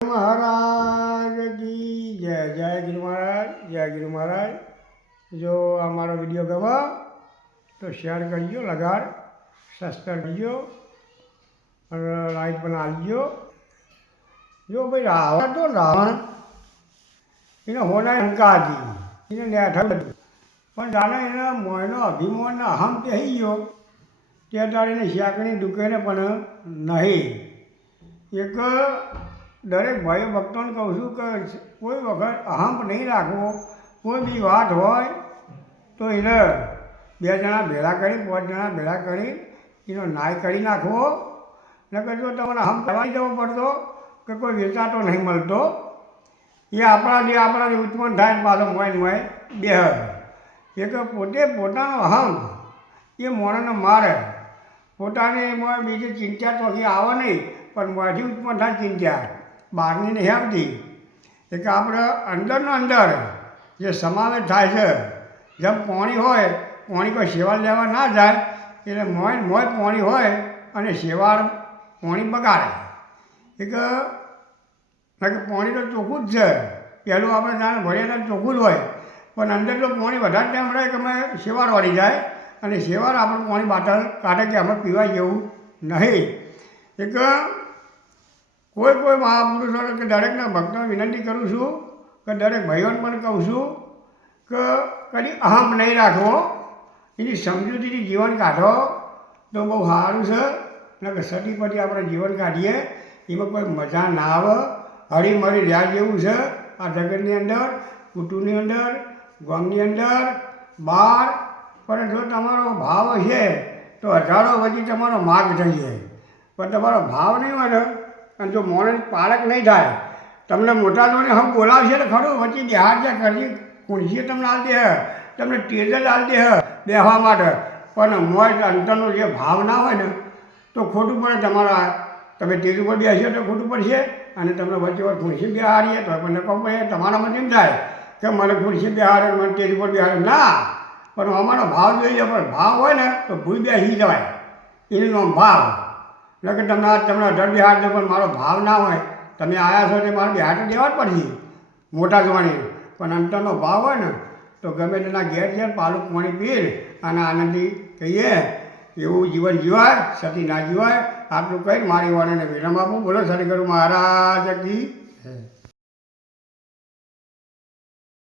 महाराज की जय। जय गुरु महाराज, जय गुरु महाराज। जो हमारा वीडियो गवा तो शेयर करियो, लगार सब्सक्राइब करियो और लाइक बना लीजिए। जो भाई रावण तो रावण इन्हें होना हंकार दी इन्हें न्याठा पण जाने एना मोयनो अभिमान अहम ते ही गयो ते तारीने शाकनी दुखे ने पण नहीं। एक दरेक भाई भक्तों ने कहूँ छूँ कि कोई वक्त अहम नहीं राखवो। कोई भी बात होय तो इने बे जना भेला करी, 5 जना भेला करी इनो न्याय करी नाखवो। नकर जो तमने अहम करवाई जवो पड़तो कि कोई वेचातो नहीं मळतो। ये आपणा जे उत्पन्न थाय पाछो मोय मोय बेह एक पोते पोतानो अहम ये मोणने मारे। पोताने मोय बीजी चिंता तो की आवे नहीं पण मोयथी उत्पन्न थाय चिंता बहारनी नहीं आवती। एक આપણે અંદરનો અંદર જે સમાવેશ થાય છે જેમ પાણી હોય પાણી કોઈ શેવાળ લેવા ના જાય એટલે મોય મોય પાણી હોય અને શેવાળ પાણી બગાડે। એક પાણી તો ચોખ્ખું જ છે, પહેલું આપણે જાણે ભરીએ તો ચોખ્ખું જ હોય પણ અંદર તો પાણી વધારે ટાઈમ રહે કે અમે શેવાળ વળી જાય અને શેવાળ આપણું પાણી બાટલ કાઢે કે અમે પીવા જેવું નહીં। એક कोई कोई महापुरुषों के दरेक भक्तों विनंती करूँ छूँ कि दरेक भाईओं पण कहूँ छूँ कि कभी अहम नहीं राखवो। एनी समजूती जीवन काढो तो बहुत सारूँ छे। न सती पटी अपने जीवन काढ़ीए एमां कोई मजा ना आवे। हरी मरी रह्या जेवुं छे आ जगतनी अंदर, कुटुंबनी अंदर, गामनी अंदर, बहार। पण जो तमारो भाव हशे तो हजारों वच्चे तमारो मार्ग थई जाय पण तमारो भाव नहीं होय અને જો મોણસ પાલક નહીં થાય તમને મોટા જોડે હમ બોલાવશે તો ખરું વચ્ચે બિહાર જે કરજી ખુરશી તમને આલ દે તમને ટેબલ આલ દે બેસવા માટે પણ મોય અંતરનો જે ભાવ ના હોય ને તો ખોટું પડે। તમારા તમે ટેબલ પર બેસીએ તો ખોટું પડશે અને તમને વચ્ચે વચ્ચે ખુરશી બેહારીએ તો પણ કહું તમારામાં એમ થાય કે મને ખુરશી બેહારે મને ટેબલ પર બેહારે ના પણ અમારો ભાવ જોઈએ પણ ભાવ હોય ને તો ભૂલ બેસી જવાય એનો ભાવ। એટલે તમને તમને અઢાર બિહાર દે પણ મારો ભાવ ના હોય તમે આવ્યા છો તે મારે બિહાર તો દેવા જ પડશે મોટા જોવાની પણ અંતરનો ભાવ હોય ને તો ગમે તેના ઘેર છે પાલું પાણી પીએ અને આનંદથી કહીએ એવું જીવન જીવાય, સતી ના જીવાય। આટલું કહી મારી વાણીને વિરામ આપું। બોલો સદગુરુ મહારાજ કી।